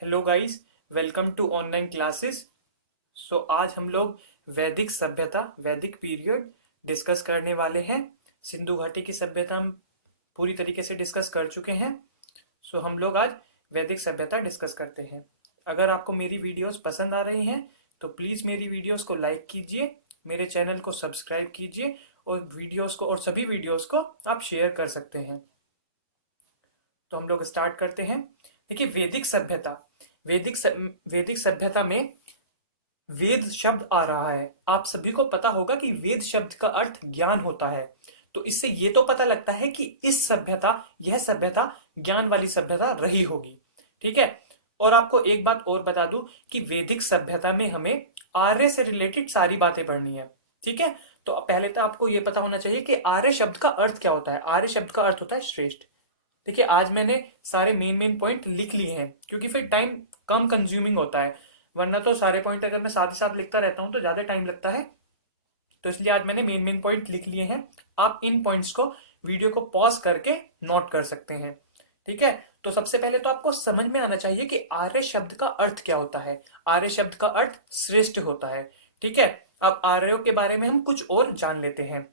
Hello guys, welcome to online classes. आज हम लोग वैदिक सभ्यता, वैदिक पीरियड डिस्कस करने वाले हैं। सिंधु घाटी की सभ्यता हम पूरी तरीके से डिस्कस कर चुके हैं। हम लोग आज वैदिक सभ्यता डिस्कस करते हैं। अगर आपको मेरी वीडियोस पसंद आ रही हैं तो प्लीज़ मेरी वीडियोस को लाइक कीजिए, मेरे चैनल को सब्सक्राइब कीजिए और वीडियोस को और सभी वीडियोस को आप शेयर कर सकते हैं। तो हम लोग स्टार्ट करते हैं। देखिए, वैदिक सभ्यता, वैदिक सभ्यता में वेद शब्द आ रहा है। आप सभी को पता होगा कि वेद शब्द का अर्थ ज्ञान होता है। तो इससे ये तो पता लगता है कि यह सभ्यता ज्ञान वाली सभ्यता रही होगी। ठीक है। और आपको एक बात और बता दूं कि वैदिक सभ्यता में हमें आर्य से रिलेटेड सारी बातें पढ़नी है। ठीक है। तो पहले तो आपको ये पता होना चाहिए कि आर्य शब्द का अर्थ क्या होता है। आर्य शब्द का अर्थ होता है श्रेष्ठ। देखिए, आज मैंने सारे मेन मेन पॉइंट लिख लिए हैं क्योंकि फिर टाइम कम कंज्यूमिंग होता है। वरना तो सारे पॉइंट अगर मैं साथ ही साथ लिखता रहता हूँ तो ज्यादा टाइम लगता है। तो इसलिए आज मैंने मेन मेन पॉइंट लिख लिए हैं। आप इन पॉइंट्स को वीडियो को पॉज करके नोट कर सकते हैं। ठीक है। तो सबसे पहले तो आपको समझ में आना चाहिए कि आर्य शब्द का अर्थ क्या होता है। आर्य शब्द का अर्थ श्रेष्ठ होता है। ठीक है। अब आर्यों के बारे में हम कुछ और जान लेते हैं।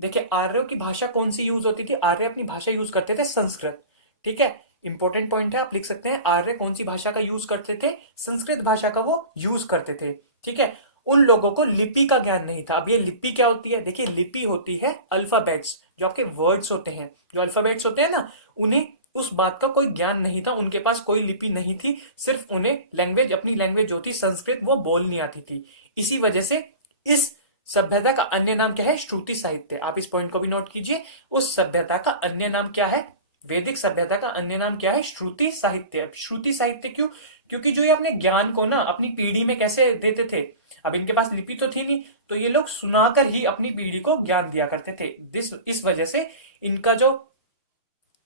देखिए, आर्यों की भाषा कौन सी यूज होती थी। आर्य अपनी भाषा यूज करते थे संस्कृत। ठीक है। इंपॉर्टेंट पॉइंट है, आप लिख सकते हैं आर्य कौन सी भाषा का यूज करते थे। संस्कृत भाषा का वो यूज करते थे। ठीक है। उन लोगों को लिपि का ज्ञान नहीं था। अब ये लिपि क्या होती है। देखिए, लिपि होती है अल्फाबेट्स, जो आपके वर्ड्स होते हैं, जो अल्फाबेट्स होते हैं ना, उन्हें उस बात का कोई ज्ञान नहीं था। उनके पास कोई लिपि नहीं थी। सिर्फ उन्हें लैंग्वेज, अपनी लैंग्वेज जो थी संस्कृत, वो बोलनी आती थी। इसी वजह से इस सभ्यता का अन्य नाम क्या है। श्रुति साहित्य। आप इस पॉइंट को भी नोट कीजिए। उस सभ्यता का अन्य नाम क्या है। वैदिक सभ्यता का अन्य नाम क्या है। श्रुति साहित्य। श्रुति साहित्य क्यों? क्योंकि जो ये अपने ज्ञान को ना अपनी पीढ़ी में कैसे देते थे। अब इनके पास लिपि तो थी नहीं, तो ये लोग सुनाकर ही अपनी पीढ़ी को ज्ञान दिया करते थे। इस वजह से इनका जो,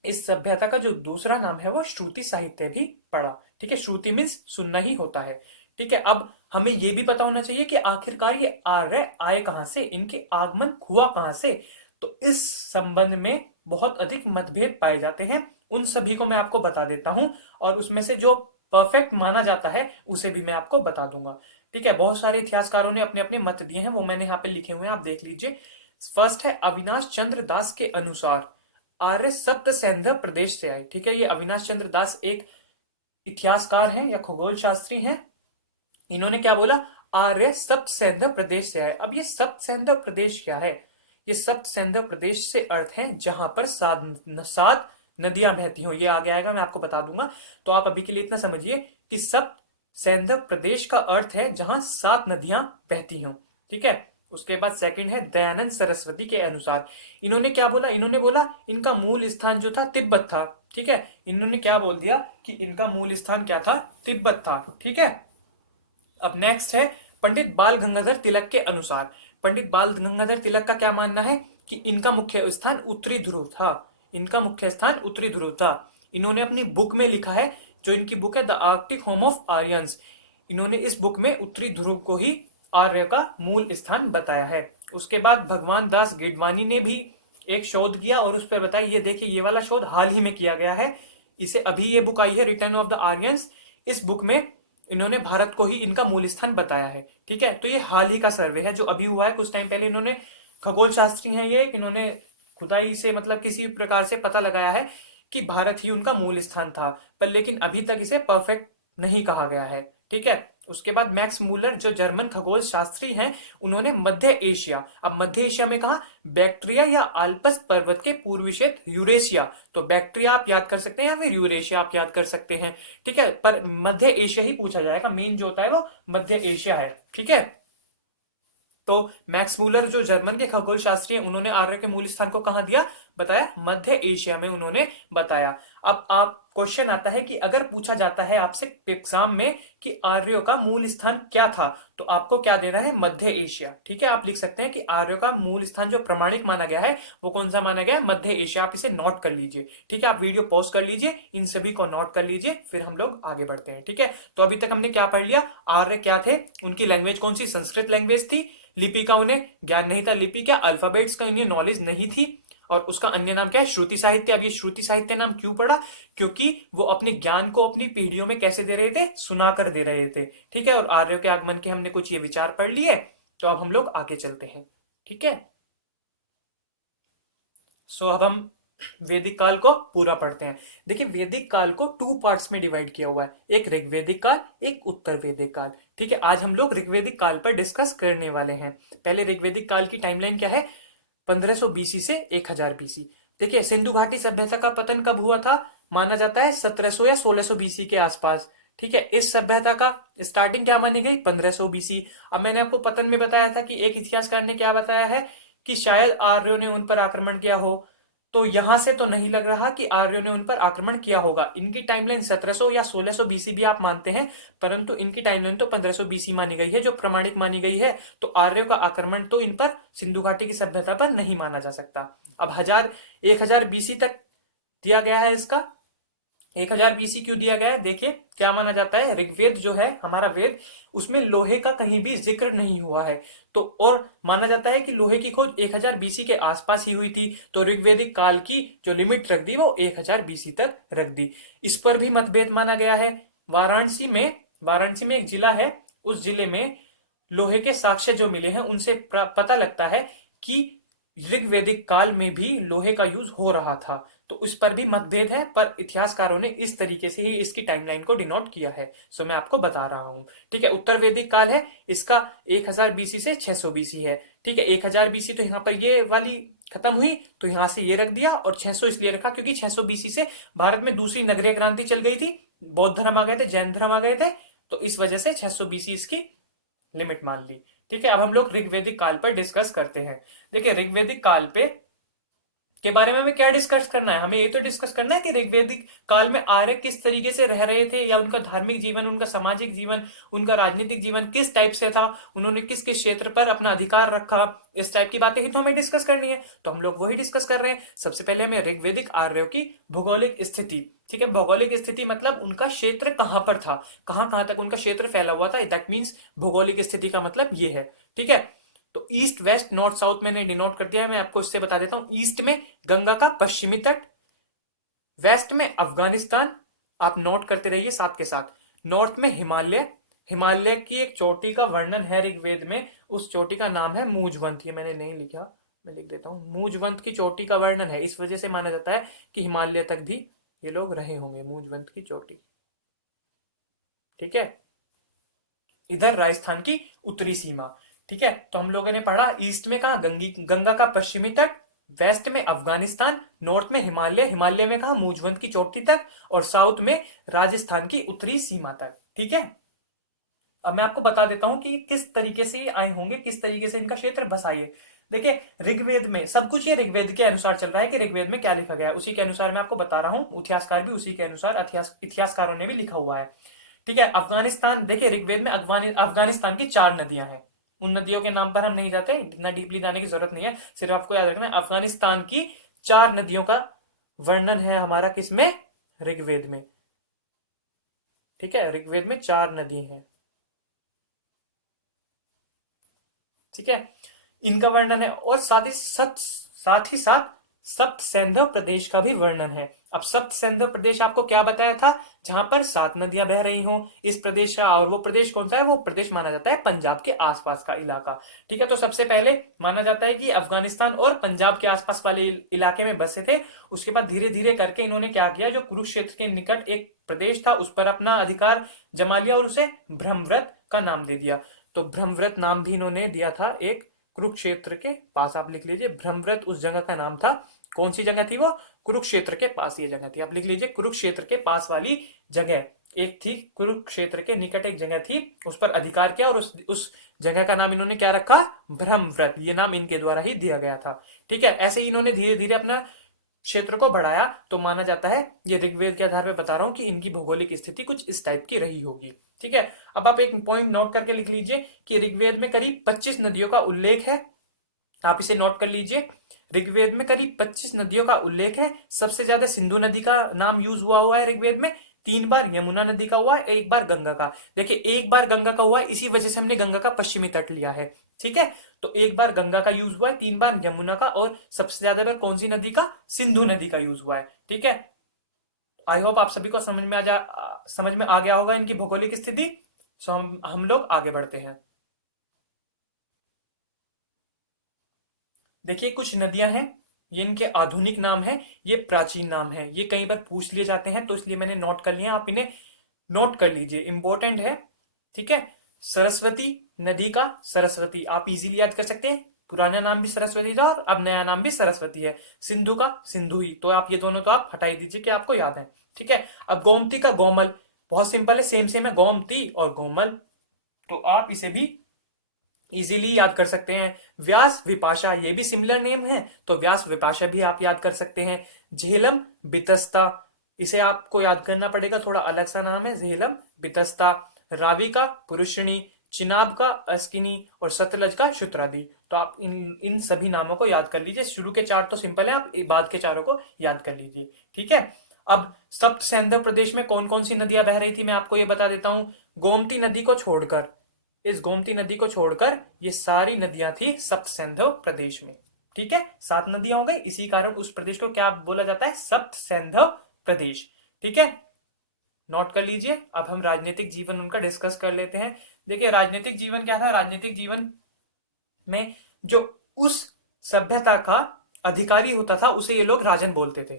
इस सभ्यता का जो दूसरा नाम है वो श्रुति साहित्य भी पड़ा। ठीक है। श्रुति मीन्स सुनना ही होता है। ठीक है। अब हमें ये भी पता होना चाहिए कि आखिरकार ये आर्य आए कहां से, इनके आगमन हुआ कहां से। तो इस संबंध में बहुत अधिक मतभेद पाए जाते हैं। उन सभी को मैं आपको बता देता हूं और उसमें से जो परफेक्ट माना जाता है उसे भी मैं आपको बता दूंगा। ठीक है। बहुत सारे इतिहासकारों ने अपने अपने मत दिए हैं, वो मैंने यहाँ पे लिखे हुए हैं, आप देख लीजिए। फर्स्ट है अविनाश चंद्र दास के अनुसार आर्य सप्त सैंधव प्रदेश से आए। ठीक है। ये अविनाश चंद्र दास एक इतिहासकार हैं या खगोल शास्त्री हैं। इन्होंने क्या बोला, आर्य सप्त सैंधव प्रदेश से आए। अब ये सप्त सैंधव प्रदेश क्या है। ये सप्त सैंधव प्रदेश से अर्थ है जहां पर सात नदियां बहती हो। ये आगे आएगा, मैं आपको बता दूंगा। तो आप अभी के लिए इतना समझिए कि सप्त सैंधव प्रदेश का अर्थ है जहां 7 नदियां बहती हो। ठीक है। उसके बाद सेकंड है दयानंद सरस्वती के अनुसार। इन्होंने क्या बोला, इन्होंने बोला इनका मूल स्थान जो था तिब्बत था। ठीक है। इन्होंने क्या बोल दिया कि इनका मूल स्थान क्या था, तिब्बत था। ठीक है। अब नेक्स्ट है पंडित बाल गंगाधर तिलक के अनुसार। पंडित बाल गंगाधर तिलक का क्या मानना है कि इनका मुख्य स्थान उत्तरी ध्रुव था। इनका मुख्य स्थान उत्तरी ध्रुव था। इन्होंने अपनी बुक में लिखा है, जो इनकी बुक है the Arctic home of Aryans, इन्होंने इस बुक में उत्तरी ध्रुव को ही आर्य का मूल स्थान बताया है। उसके बाद भगवान दास गिडवानी ने भी एक शोध किया और उस पर बताया। ये देखिए, ये वाला शोध हाल ही में किया गया है। इसे अभी ये बुक आई है, रिटर्न ऑफ द आर्यंस। इस बुक में इन्होंने भारत को ही इनका मूल स्थान बताया है। ठीक है। तो ये हाल ही का सर्वे है जो अभी हुआ है, कुछ टाइम पहले। इन्होंने, खगोल शास्त्री हैं ये, इन्होंने खुदाई से मतलब किसी प्रकार से पता लगाया है कि भारत ही उनका मूल स्थान था, पर लेकिन अभी तक इसे परफेक्ट नहीं कहा गया है। ठीक है। उसके बाद मैक्स मूलर जो जर्मन खगोल शास्त्री हैं, उन्होंने मध्य एशिया, अब मध्य एशिया में कहा, बैक्ट्रिया या आल्पस पर्वत के पूर्वी क्षेत्र यूरेशिया। तो बैक्ट्रिया आप याद कर सकते हैं या फिर यूरेशिया आप याद कर सकते हैं। ठीक है। पर मध्य एशिया ही पूछा जाएगा, मेन जो होता है वो मध्य एशिया है। ठीक है। तो मैक्स मूलर जो जर्मन के खगोल शास्त्री हैं, उन्होंने आर्य के मूल स्थान को कहां दिया, बताया मध्य एशिया में उन्होंने बताया। अब आप क्वेश्चन आता है कि अगर पूछा जाता है आपसे एग्जाम में कि आर्यों का मूल स्थान क्या था, तो आपको क्या देना है, मध्य एशिया। ठीक है। आप लिख सकते हैं कि आर्यों का मूल स्थान जो प्रमाणिक माना गया है वो कौन सा माना गया है, मध्य एशिया। आप इसे नोट कर लीजिए। ठीक है। आप वीडियो पॉज कर लीजिए, इन सभी को नोट कर लीजिए, फिर हम लोग आगे बढ़ते हैं। ठीक है। तो अभी तक हमने क्या पढ़ लिया, आर्य क्या थे, उनकी लैंग्वेज कौन सी, संस्कृत लैंग्वेज थी। लिपि का उन्हें ज्ञान नहीं था। लिपि क्या, अल्फाबेट्स का इन्हें नॉलेज नहीं थी। और उसका अन्य नाम क्या है? श्रुति साहित्य। अब ये श्रुति साहित्य नाम क्यों पड़ा? क्योंकि वो अपने ज्ञान को अपनी पीढ़ियों में कैसे दे रहे थे? सुनाकर दे रहे थे। ठीक है, और आर्यों के आगमन के हमने कुछ ये विचार पढ़ लिए, तो अब हम लोग आगे चलते हैं। ठीक है, सो अब हम वैदिक काल को पूरा पढ़ते हैं। देखिए, वैदिक काल को टू पार्ट्स में डिवाइड किया हुआ है, एक ऋग्वैदिक काल, एक उत्तर वैदिक काल। ठीक है, आज हम लोग ऋग्वैदिक काल पर डिस्कस करने वाले हैं। पहले ऋग्वैदिक काल की टाइमलाइन क्या है? 1500 बीसी से 1000 बीसी। देखिए, सिंधु घाटी सभ्यता का पतन कब हुआ था? माना जाता है 1700 या 1600 बीसी के आसपास। ठीक है, इस सभ्यता का स्टार्टिंग क्या मानी गई? 1500 बीसी। अब मैंने आपको पतन में बताया था कि एक इतिहासकार ने क्या बताया है कि शायद आर्यों ने उन पर आक्रमण किया हो। तो यहां से तो नहीं लग रहा कि आर्यों ने उन पर आक्रमण किया होगा। इनकी टाइमलाइन 1700 या 1600 बीसी भी आप मानते हैं, परंतु इनकी टाइमलाइन तो 1500 बीसी मानी गई है, जो प्रमाणिक मानी गई है। तो आर्यों का आक्रमण तो इन पर, सिंधु घाटी की सभ्यता पर नहीं माना जा सकता। अब 1000 बीसी तक दिया गया है इसका। 1000 बीसी क्यों दिया गया है? देखिए, क्या माना जाता है, ऋग्वेद जो है हमारा वेद, उसमें लोहे का कहीं भी जिक्र नहीं हुआ है। तो और माना जाता है कि लोहे की खोज 1000 बीसी के आसपास ही हुई थी। तो ऋग्वेदिक काल की जो लिमिट रख दी वो 1000 बीसी तक रख दी। इस पर भी मतभेद माना गया है। वाराणसी में एक जिला है, उस जिले में लोहे के साक्ष्य जो मिले हैं उनसे पता लगता है कि ऋग्वैदिक काल में भी लोहे का यूज हो रहा था। तो उस पर भी मतभेद है, पर इतिहासकारों ने इस तरीके से ही इसकी टाइमलाइन को डिनोट किया है। सो मैं आपको बता रहा हूं। ठीक है, उत्तर वैदिक काल है, इसका 1000 बीसी से 600 बीसी है। ठीक है, 1000 बीसी तो यहाँ पर ये वाली खत्म हुई, तो यहां से ये रख दिया, और 600 इसलिए रखा क्योंकि 600 बीसी से भारत में दूसरी नगरीय क्रांति चल गई थी, बौद्ध धर्म आ गए थे, जैन धर्म आ गए थे। तो इस वजह से 600 बीसी इसकी लिमिट मान ली। ठीक है, अब हम लोग ऋग्वैदिक काल पर डिस्कस करते हैं। देखिए, ऋग्वैदिक काल पे के बारे में हमें क्या डिस्कस करना है? हमें ये तो डिस्कस करना है कि ऋग्वैदिक काल में आर्य किस तरीके से रह रहे थे, या उनका धार्मिक जीवन, उनका सामाजिक जीवन, उनका राजनीतिक जीवन किस टाइप से था, उन्होंने किस किस क्षेत्र पर अपना अधिकार रखा, इस टाइप की बातें ही तो हमें डिस्कस करनी है। तो हम लोग वही डिस्कस कर रहे हैं। सबसे पहले हमें ऋग्वैदिक आर्यों की भौगोलिक स्थिति, ठीक है, भौगोलिक स्थिति मतलब उनका क्षेत्र कहां पर था, कहां कहां तक उनका क्षेत्र फैला हुआ था, दैट मीन्स भौगोलिक स्थिति का मतलब ये है। ठीक है, तो ईस्ट वेस्ट नॉर्थ साउथ मैंने डिनोट कर दिया है, मैं आपको इससे बता देता हूं। ईस्ट में गंगा का पश्चिमी तट, वेस्ट में अफगानिस्तान, आप नोट करते रहिए साथ के साथ। नॉर्थ में हिमालय, हिमालय की एक चोटी का वर्णन है ऋग्वेद में, उस चोटी का नाम है मूजवंत। ये मैंने नहीं लिखा, मैं लिख देता हूं। मूजवंत की चोटी का वर्णन है, इस वजह से माना जाता है कि हिमालय तक भी ये लोग रहे होंगे, मूजवंत की चोटी। ठीक है, इधर राजस्थान की उत्तरी सीमा। ठीक है, तो हम लोगों ने पढ़ा ईस्ट में कहा गंगा का पश्चिमी तट, वेस्ट में अफगानिस्तान, नॉर्थ में हिमालय, हिमालय में कहा मूजवंत की चोटी तक, और साउथ में राजस्थान की उत्तरी सीमा तक। ठीक है, अब मैं आपको बता देता हूं कि किस तरीके से ये आए होंगे, किस तरीके से इनका क्षेत्र बसा है। देखिए, ऋग्वेद में सब कुछ ये ऋग्वेद के अनुसार चल रहा है कि ऋग्वेद में क्या लिखा गया है, उसी के अनुसार मैं आपको बता रहा हूं। इतिहासकार भी उसी के अनुसार, इतिहासकारों ने भी लिखा हुआ है। ठीक है, अफगानिस्तान, देखिए ऋग्वेद में अफगानिस्तान की 4 नदियां हैं। उन नदियों के नाम पर हम नहीं जाते, इतना डीपली जाने की जरूरत नहीं है, सिर्फ आपको याद रखना है अफगानिस्तान की 4 नदियों का वर्णन है हमारा किसमें? ऋग्वेद में। ठीक है, ऋग्वेद में 4 नदी हैं। ठीक है, इनका वर्णन है, और साथ ही साथ सप्त सैंधव प्रदेश का भी वर्णन है। अब सप्त सैंधव प्रदेश आपको क्या बताया था? जहां पर 7 नदियां बह रही हों इस प्रदेश का, और वो प्रदेश कौन सा है? वो प्रदेश माना जाता है पंजाब के आसपास का इलाका। ठीक है, तो सबसे पहले माना जाता है कि अफगानिस्तान और पंजाब के आसपास वाले इलाके में बसे थे। उसके बाद धीरे धीरे करके इन्होंने क्या किया, जो कुरुक्षेत्र के निकट एक प्रदेश था उस पर अपना अधिकार जमा लिया, और उसे ब्रह्मव्रत का नाम दे दिया। तो ब्रह्मव्रत नाम भी इन्होंने दिया था एक कुरुक्षेत्र के पास, आप लिख लीजिए ब्रह्मव्रत उस जगह का नाम था। कौन सी जगह थी वो? कुरुक्षेत्र के पास ये जगह थी, आप लिख लीजिए कुरुक्षेत्र के पास वाली जगह एक थी, कुरुक्षेत्र के निकट एक जगह थी, उस पर अधिकार किया, और उस जगह का नाम इन्होंने क्या रखा? ब्रह्मव्रत। ये नाम इनके द्वारा ही दिया गया था। ठीक है, ऐसे ही इन्होंने धीरे धीरे अपना क्षेत्र को बढ़ाया, तो माना जाता है, ये ऋग्वेद के आधार पर बता रहा हूं, कि इनकी भौगोलिक स्थिति कुछ इस टाइप की रही होगी। ठीक है, अब आप एक पॉइंट नोट करके लिख लीजिए कि ऋग्वेद में करीब 25 नदियों का उल्लेख है। आप इसे नोट कर लीजिए, ऋग्वेद में करीब 25 नदियों का उल्लेख है। सबसे ज्यादा सिंधु नदी का नाम यूज हुआ है ऋग्वेद में, 3 बार यमुना नदी का हुआ है, 1 बार गंगा का। देखिए, 1 बार गंगा का हुआ है, इसी वजह से हमने गंगा का पश्चिमी तट लिया है। ठीक है, तो एक बार गंगा का यूज हुआ है, 3 बार यमुना का, और सबसे ज्यादा बार कौन सी नदी का? सिंधु नदी का यूज हुआ है। ठीक है, आई होप आप सभी को समझ में आ गया होगा इनकी भौगोलिक स्थिति। सो हम लोग आगे बढ़ते हैं। देखिए कुछ नदियां हैं, ये इनके आधुनिक नाम है, ये प्राचीन नाम है, ये कई बार पूछ लिए जाते हैं, तो इसलिए मैंने नोट कर लिया, आप इन्हें नोट कर लीजिए, इंपॉर्टेंट है। ठीक है, सरस्वती नदी का सरस्वती आप इजीली याद कर सकते हैं, पुराना नाम भी सरस्वती था और अब नया नाम भी सरस्वती है। सिंधु का सिंधु ही, तो आप ये दोनों तो आप हटा ही दीजिए कि आपको याद है। ठीक है, अब गोमती का गोमल, बहुत सिंपल है, सेम सेम है, गोमती और गोमल, तो आप इसे भी इजीली याद कर सकते हैं। व्यास विपाशा, ये भी सिमिलर नेम है, तो व्यास विपाशा भी आप याद कर सकते हैं। झेलम बितस्ता, इसे आपको याद करना पड़ेगा, थोड़ा अलग सा नाम है, झेलम बितस्ता। रावी का पुरुषिणी, चिनाब का अस्किनी, और सतलज का शुत्रादि। तो आप इन इन सभी नामों को याद कर लीजिए, शुरू के 4 तो सिंपल है, आप बाद के चारों को याद कर लीजिए। ठीक है, अब सप्त सैंधव प्रदेश में कौन कौन सी नदियां बह रही थी मैं आपको ये बता देता हूं। गोमती नदी को छोड़कर, इस गोमती नदी को छोड़कर ये सारी नदियां थी सप्त सैंधव प्रदेश में। ठीक है, 7 नदियां हो गई, इसी कारण उस प्रदेश को क्या बोला जाता है? सप्त सैंधव प्रदेश। ठीक है, नोट कर लीजिए। अब हम राजनीतिक जीवन उनका डिस्कस कर लेते हैं। देखिए राजनीतिक जीवन क्या था, राजनीतिक जीवन में जो उस सभ्यता का अधिकारी होता था उसे ये लोग राजन बोलते थे।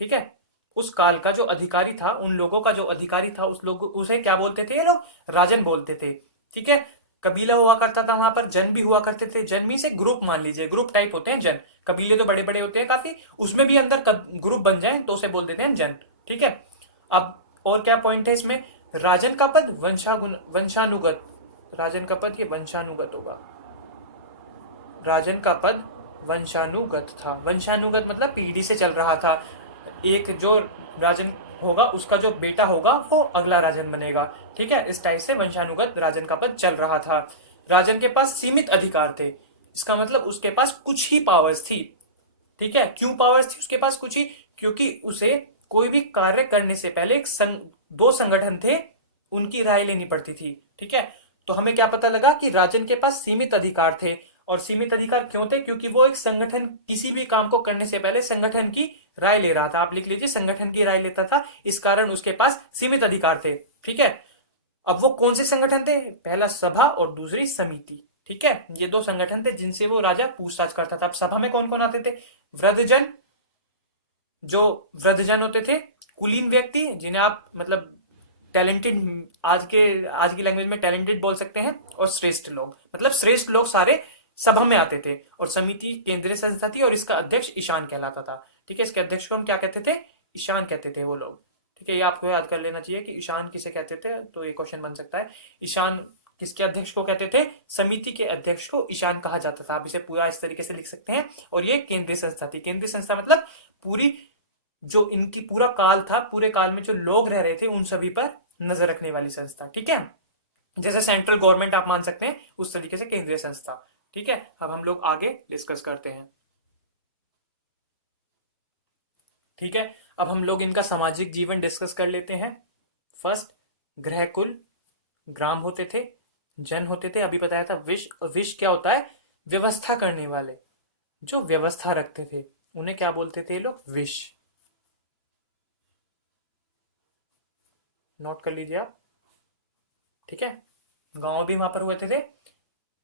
ठीक है, उस काल का जो अधिकारी था, उन लोगों का जो अधिकारी था, उसे क्या बोलते थे ये लोग? राजन बोलते थे। ठीक है, कबीला हुआ करता था वहां पर, जन भी हुआ करते थे, जन में से ग्रुप मान लीजिए, ग्रुप टाइप होते हैं जन, कबीले तो बड़े बड़े होते हैं काफी, उसमें भी अंदर ग्रुप बन जाए तो उसे बोल देते हैं जन। ठीक है, अब और क्या पॉइंट है इसमें? राजन का पद वंशानुगत, राजन का पद ये वंशानुगत होगा, राजन का पद वंशानुगत था। वंशानुगत मतलब पीढ़ी से चल रहा था, एक जो राजन होगा उसका जो बेटा होगा वो अगला राजन बनेगा। ठीक है, इस टाइप से वंशानुगत राजन का पद चल रहा था। राजन के पास सीमित अधिकार थे, इसका मतलब उसके पास कुछ ही पावर्स थी। ठीक है, क्यों पावर्स थी उसके पास कुछ ही? क्योंकि उसे कोई भी कार्य करने से पहले दो संगठन थे, उनकी राय लेनी पड़ती थी। ठीक है, तो हमें क्या पता लगा कि राजन के पास सीमित अधिकार थे, और सीमित अधिकार क्यों थे? क्योंकि वो एक संगठन, किसी भी काम को करने से पहले संगठन की राय ले रहा था। आप लिख लीजिए, संगठन की राय लेता था, इस कारण उसके पास सीमित अधिकार थे। ठीक है, अब वो कौन से संगठन थे? पहला सभा और दूसरी समिति। ठीक है, ये 2 संगठन थे जिनसे वो राजा पूछताछ करता था। अब सभा में कौन कौन आते थे? वृद्धजन, जो वृद्धजन होते थे, कुलीन व्यक्ति जिन्हें आप मतलब टैलेंटेड, आज की लैंग्वेज में टैलेंटेड बोल सकते हैं, और श्रेष्ठ लोग, मतलब श्रेष्ठ लोग सारे सभा में आते थे। और समिति केंद्रीय संस्था थी और इसका अध्यक्ष ईशान कहलाता था। ठीक है, इसके अध्यक्ष को हम क्या कहते थे? ईशान कहते थे वो लोग। ठीक है, ये आपको याद कर लेना चाहिए कि ईशान किसे कहते थे, तो ये क्वेश्चन बन सकता है। ईशान किसके अध्यक्ष को कहते थे? समिति के अध्यक्ष को ईशान कहा जाता था। आप इसे पूरा इस तरीके से लिख सकते हैं। और ये केंद्रीय संस्था थी। केंद्रीय संस्था मतलब पूरी, जो इनकी पूरा काल था, पूरे काल में जो लोग रह रहे थे उन सभी पर नजर रखने वाली संस्था। ठीक है, जैसे सेंट्रल गवर्नमेंट आप मान सकते हैं, उस तरीके से केंद्रीय संस्था। ठीक है, अब हम लोग आगे डिस्कस करते हैं। ठीक है, अब हम लोग इनका सामाजिक जीवन डिस्कस कर लेते हैं। फर्स्ट, गृहकुल, ग्राम होते थे, जन होते थे, अभी बताया था। विश, विश क्या होता है? व्यवस्था करने वाले, जो व्यवस्था रखते थे उन्हें क्या बोलते थे ये लोग? विश। नोट कर लीजिए आप। ठीक है, गांव भी वहां पर हुए थे।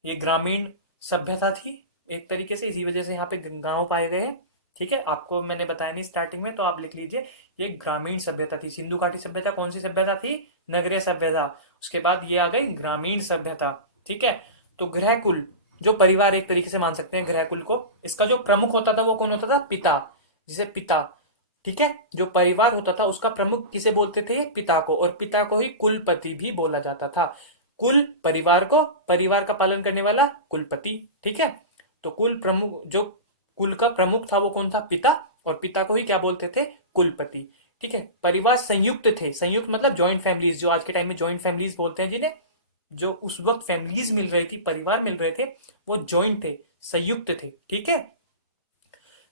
ये ग्रामीण सभ्यता थी एक तरीके से, इसी वजह से यहाँ पे गांव पाए गए हैं। ठीक है, आपको मैंने बताया नहीं स्टार्टिंग में, तो आप लिख लीजिए, ये ग्रामीण सभ्यता थी। सिंधु घाटी सभ्यता कौन सी सभ्यता थी? नगरीय सभ्यता। उसके बाद ये आ गई ग्रामीण सभ्यता। ठीक है, तो गृहकुल, जो परिवार एक तरीके से मान सकते हैं गृहकुल को, इसका जो प्रमुख होता था वो कौन होता था? पिता, जिसे पिता। ठीक है, जो परिवार होता था उसका प्रमुख किसे बोलते थे? पिता को, और पिता को ही कुलपति भी बोला जाता था। कुल परिवार को, परिवार का पालन करने वाला कुलपति। ठीक है, तो कुल प्रमुख, जो कुल का प्रमुख था वो कौन था? पिता, और पिता को ही क्या बोलते थे? कुलपति। ठीक है, परिवार संयुक्त थे, संयुक्त मतलब जॉइंट फैमिलीज, जो आज के टाइम में जॉइंट फैमिलीज बोलते हैं जिन्हें, जो उस वक्त फैमिलीज मिल रही थी, परिवार मिल रहे थे, वो जॉइंट थे, संयुक्त थे। ठीक है,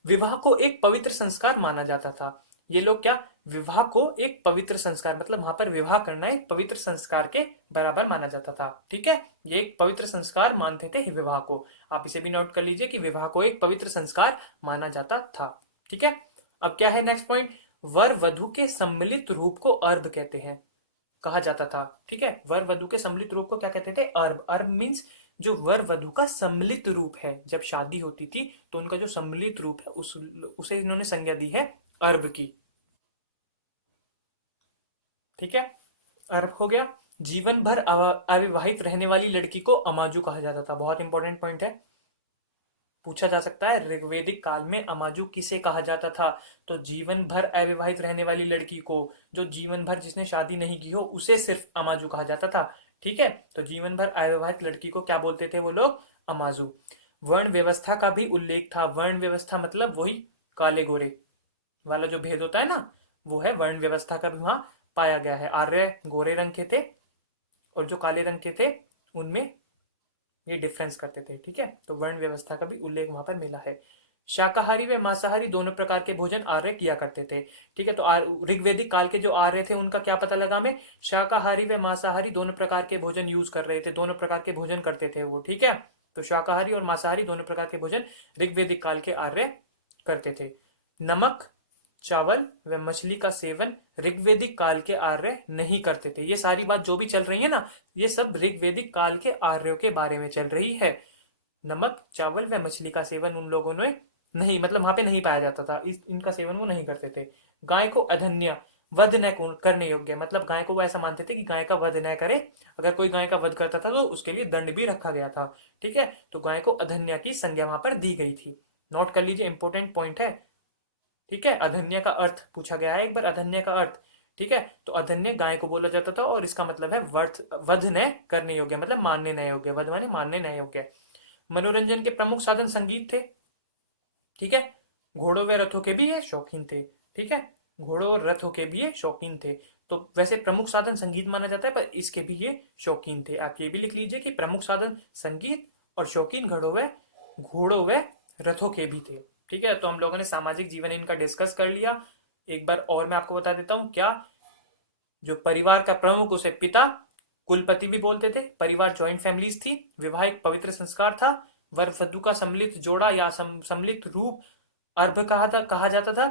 विवाह को एक पवित्र संस्कार माना जाता था। ये लोग क्या विवाह को एक पवित्र संस्कार, मतलब वहां पर विवाह करना एक पवित्र संस्कार के बराबर माना जाता था। ठीक है, ये एक पवित्र संस्कार मानते थे विवाह को। आप इसे भी नोट कर लीजिए कि विवाह को एक पवित्र संस्कार माना जाता था। ठीक है, अब क्या है नेक्स्ट पॉइंट, वर वधु के सम्मिलित रूप को अर्भ कहते हैं, कहा जाता था। ठीक है, वर वधु के सम्मिलित रूप को क्या कहते थे, अर्भ। अर्भ मीन्स जो वर वधु का सम्मिलित रूप है, जब शादी होती थी तो उनका जो सम्मिलित रूप है उसे इन्होंने संज्ञा दी है अर्भ की। ठीक है, अर्भ हो गया। जीवन भर अविवाहित रहने वाली लड़की को अमाजू कहा जाता था, बहुत इंपॉर्टेंट पॉइंट है, पूछा जा सकता है ऋग्वेदिक काल में अमाजू किसे कहा जाता था। तो जीवन भर अविवाहित रहने वाली लड़की को, जो जीवन भर जिसने शादी नहीं की हो, उसे सिर्फ अमाजू कहा जाता था। ठीक है, तो जीवन भर अविवाहित लड़की को क्या बोलते थे वो लोग, अमाजू। वर्ण व्यवस्था का भी उल्लेख था। वर्ण व्यवस्था मतलब वही काले गोरे वाला जो भेद होता है ना, वो है वर्ण व्यवस्था का भी वहां पाया गया है। आर्य गोरे रंग के थे और जो काले रंग के थे उनमें ये डिफरेंस करते थे। ठीक है, तो वर्ण व्यवस्था का भी उल्लेख वहां पर मिला है। शाकाहारी व मांसाहारी दोनों प्रकार के भोजन आर्य किया करते थे। ठीक है, तो ऋग्वेदिक काल के जो आर्य थे उनका क्या पता लगा हमें, शाकाहारी व मांसाहारी दोनों प्रकार के भोजन यूज कर रहे थे, दोनों प्रकार के भोजन करते थे वो। ठीक है, तो शाकाहारी और मांसाहारी दोनों प्रकार के भोजन ऋग्वेदिक काल के आर्य करते थे। नमक, चावल व मछली का सेवन ऋग्वेदिक काल के आर्य नहीं करते थे। ये सारी बात जो भी चल रही है ना, ये सब ऋग्वेदिक काल के आर्यों के बारे में चल रही है। नमक, चावल व मछली का सेवन उन लोगों ने नहीं, मतलब वहां पे नहीं पाया जाता था, इनका सेवन वो नहीं करते थे। गाय को अधन्य, वध न करने योग्य, मतलब गाय को वो ऐसा मानते थे कि गाय का वध न करे, अगर कोई गाय का वध करता था तो उसके लिए दंड भी रखा गया था। ठीक है, तो गाय को अधन्य की संज्ञा वहां पर दी गई थी। नोट कर लीजिए, इंपॉर्टेंट पॉइंट है। ठीक है, अधन्य का अर्थ पूछा गया है एक बार, अधन्य का अर्थ। ठीक है, तो अधन्य गाय को बोला जाता था और इसका मतलब है वध न करने योग्य, मतलब मानने न योग्य, वध माने मानने न योग्य। मनोरंजन के प्रमुख साधन संगीत थे। ठीक है, घोड़ों व रथों के भी ये शौकीन थे। ठीक है, घोड़ों और रथों के भी ये शौकीन थे। तो वैसे प्रमुख साधन संगीत माना जाता है, पर इसके भी ये शौकीन थे। आप ये भी लिख लीजिए कि प्रमुख साधन संगीत और शौकीन घोड़ों व रथों के भी थे। ठीक है, तो हम लोगों ने सामाजिक जीवन इनका डिस्कस कर लिया। एक बार और मैं आपको बता देता हूं, क्या जो परिवार का प्रमुख उसे पिता, कुलपति भी बोलते थे। परिवार जॉइंट फैमिलीज थी। विवाह एक पवित्र संस्कार था। वर वधु का सम्मिलित जोड़ा या सम्मिलित रूप अर्भ कहा जाता था।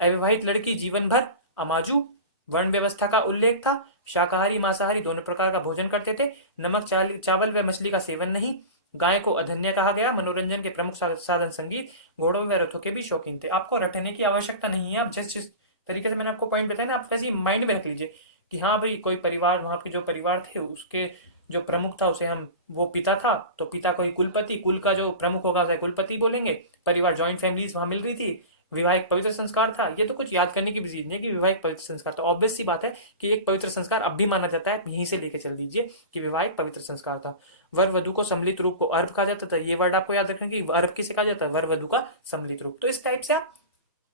अविवाहित लड़की जीवन भर अमाजू। वर्ण व्यवस्था का उल्लेख था। शाकाहारी मांसाहारी दोनों प्रकार का भोजन करते थे। नमक, चावल व मछली का सेवन नहीं। गाय को अधन्य कहा गया। मनोरंजन के प्रमुख साधन संगीत। घोड़ों व रथों के भी शौकीन थे। आपको रटने की आवश्यकता नहीं है, आप जिस तरीके से मैंने आपको पॉइंट बताया ना, आप वैसे माइंड में रख लीजिए कि हाँ भाई, कोई परिवार, वहां के जो परिवार थे उसके जो प्रमुख था उसे हम, वो पिता था तो पिता को ही कुलपति, कुल का जो प्रमुख होगा उसे कुलपति बोलेंगे। परिवार जॉइंट फैमिलीज वहां मिल रही थी। विवाह एक पवित्र संस्कार था। ये तो कुछ याद करने की भी चीज नहीं है कि विवाह एक पवित्र संस्कार था। ऑब्वियस सी बात है कि एक पवित्र संस्कार अब भी माना जाता है, यहीं से लेके चल दीजिए कि विवाह एक पवित्र संस्कार था। वर वधु को सम्मिलित रूप को अर्भ कहा जाता था। ये वर्ड आपको याद रखना कि अर्भ किसे कहा जाता है, वर वधु का सम्मिलित रूप। तो इस टाइप से आप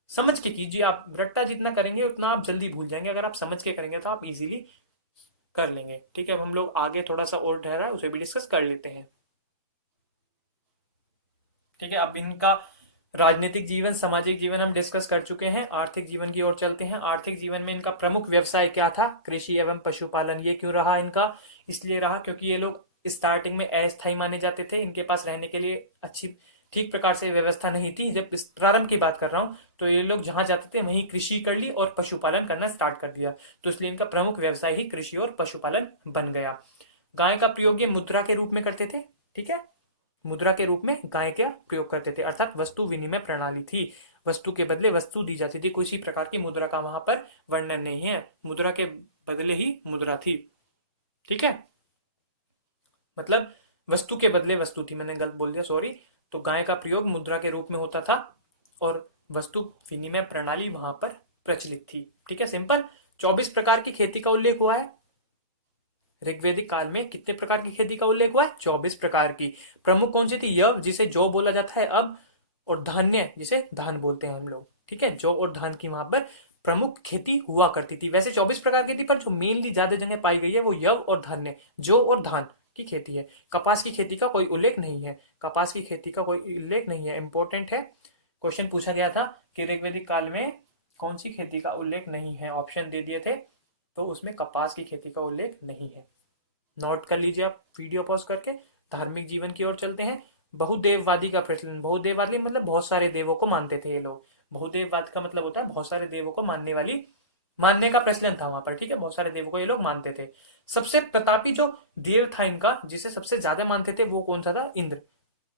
समझ के कीजिए। आप रट्टा जितना करेंगे उतना आप जल्दी भूल जाएंगे, अगर आप समझ के करेंगे तो आप इजीली कर लेंगे। ठीक है, अब हम लोग आगे थोड़ा सा और ठहरा है उसे भी डिस्कस कर लेते हैं। ठीक है, अब इनका राजनीतिक जीवन, सामाजिक जीवन हम डिस्कस कर चुके हैं। आर्थिक जीवन की ओर चलते हैं। आर्थिक जीवन में इनका प्रमुख व्यवसाय क्या था, कृषि एवं पशुपालन। ये क्यों रहा इनका, इसलिए रहा क्योंकि ये लोग स्टार्टिंग में अस्थायी माने जाते थे। इनके पास रहने के लिए अच्छी ठीक प्रकार से व्यवस्था नहीं थी। जब इस प्रारंभ की बात कर रहा हूँ तो ये लोग जहां जाते थे वहीं कृषि कर ली और पशुपालन करना स्टार्ट कर दिया। तो इसलिए इनका प्रमुख व्यवसाय ही कृषि और पशुपालन बन गया। गाय का प्रयोग ये मुद्रा के रूप में करते थे। ठीक है, मुद्रा के रूप में गाय का प्रयोग करते थे, अर्थात वस्तु विनिमय प्रणाली थी। वस्तु के बदले वस्तु दी जाती थी। किसी प्रकार की मुद्रा का वहां पर वर्णन नहीं है, मुद्रा के बदले ही मुद्रा थी। ठीक है, मतलब वस्तु के बदले वस्तु थी, मैंने गलत बोल दिया, सॉरी। तो गाय का प्रयोग मुद्रा के रूप में होता था और वस्तु विनिमय प्रणाली वहां पर प्रचलित थी। ठीक है, सिंपल। 24 प्रकार की खेती का उल्लेख हुआ है ऋग्वेदिक काल में। कितने प्रकार की खेती का उल्लेख हुआ है, 24 प्रकार की। प्रमुख कौन सी थी, यव जिसे जौ बोला जाता है अब, और धान्य जिसे धान बोलते हैं हम लोग। ठीक है, जौ और धान की वहां पर प्रमुख खेती हुआ करती थी। वैसे 24 प्रकार की थी, पर जो मेनली ज्यादा जगह पाई गई है वो यव और धान्य, जौ और धान की खेती है। कपास की खेती का कोई उल्लेख नहीं है। कपास की खेती का कोई उल्लेख नहीं है। इंपॉर्टेंट है, क्वेश्चन पूछा गया था कि ऋग्वेदिक काल में कौन सी खेती का उल्लेख नहीं है? ऑप्शन दे दिए थे, तो उसमें कपास की खेती का उल्लेख नहीं है। नोट कर लीजिए आप वीडियो पॉज करके। धार्मिक जीवन की ओर चलते हैं। बहुदेववादी का प्रचलन। बहुदेववादी मतलब बहुत सारे देवों को मानते थे ये लोग। बहुदेववाद का मतलब होता है बहुत सारे देवों को मानने का प्रचलन था वहां पर, ठीक है। बहुत सारे देवों को ये लोग मानते थे। सबसे प्रतापी जो देव था इनका, जिसे सबसे ज्यादा मानते थे, वो कौन सा था? इंद्र।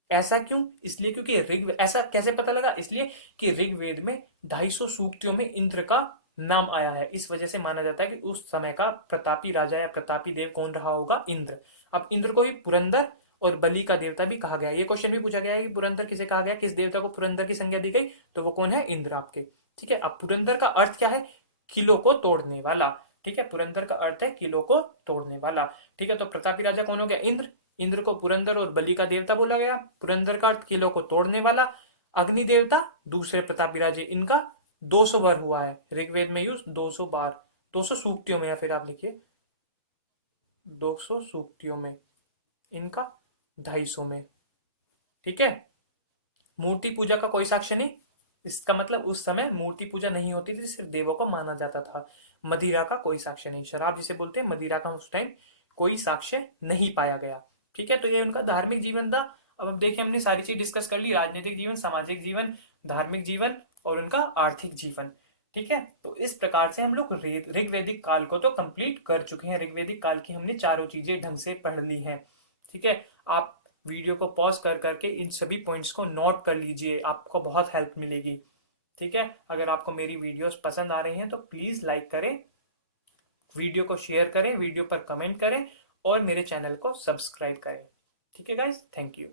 ऐसा क्यों? इसलिए क्योंकि ऋग, ऐसा कैसे पता लगा? इसलिए कि ऋग्वेद में 250 सूक्तियों में इंद्र का नाम आया है। इस वजह से माना जाता है कि उस समय का प्रतापी राजा या प्रतापी देव कौन रहा होगा? इंद्र। अब इंद्र को ही पुरंदर और बलि का देवता भी कहा गया है। ये क्वेश्चन भी पूछा गया है कि पुरंदर किसे कहा गया, किस देवता को पुरंदर की संज्ञा दी गई, तो वो कौन है? इंद्र आपके। ठीक है। अब पुरंदर का अर्थ क्या है? किलो को तोड़ने वाला। ठीक है, पुरंदर का अर्थ है किलो को तोड़ने वाला। ठीक है, तो प्रतापी राजा कौन हो गया? इंद्र। इंद्र को पुरंदर और बलि का देवता बोला गया। पुरंदर का अर्थ किलो को तोड़ने वाला। अग्नि देवता दूसरे प्रतापी राजे, इनका 200 बार हुआ है ऋग्वेद में यूज, 200 बार, 200 सूक्तियों में, या फिर आप लिखिए 200 सूक्तियों में, इनका 250 में। ठीक है। मूर्ति पूजा का कोई साक्ष्य नहीं। इसका मतलब उस समय मूर्ति पूजा नहीं होती थी, सिर्फ देवों को माना जाता था। मदिरा का कोई साक्ष्य नहीं। शराब जिसे बोलते हैं, मदिरा का उस टाइम कोई साक्ष्य नहीं पाया गया। ठीक है, तो ये उनका धार्मिक जीवन था। अब देखिए, हमने सारी चीज डिस्कस कर ली। राजनीतिक जीवन, सामाजिक जीवन, धार्मिक जीवन और उनका आर्थिक जीवन। ठीक है, तो इस प्रकार से हम लोग ऋग्वैदिक काल को तो कंप्लीट कर चुके हैं। ऋग्वैदिक काल की हमने चारों चीजें ढंग से पढ़ ली हैं। ठीक है, आप वीडियो को पॉज कर करके इन सभी पॉइंट्स को नोट कर लीजिए, आपको बहुत हेल्प मिलेगी। ठीक है, अगर आपको मेरी वीडियोस पसंद आ रही हैं तो प्लीज लाइक करें, वीडियो को शेयर करें, वीडियो पर कमेंट करें और मेरे चैनल को सब्सक्राइब करें। ठीक है गाइस, थैंक यू।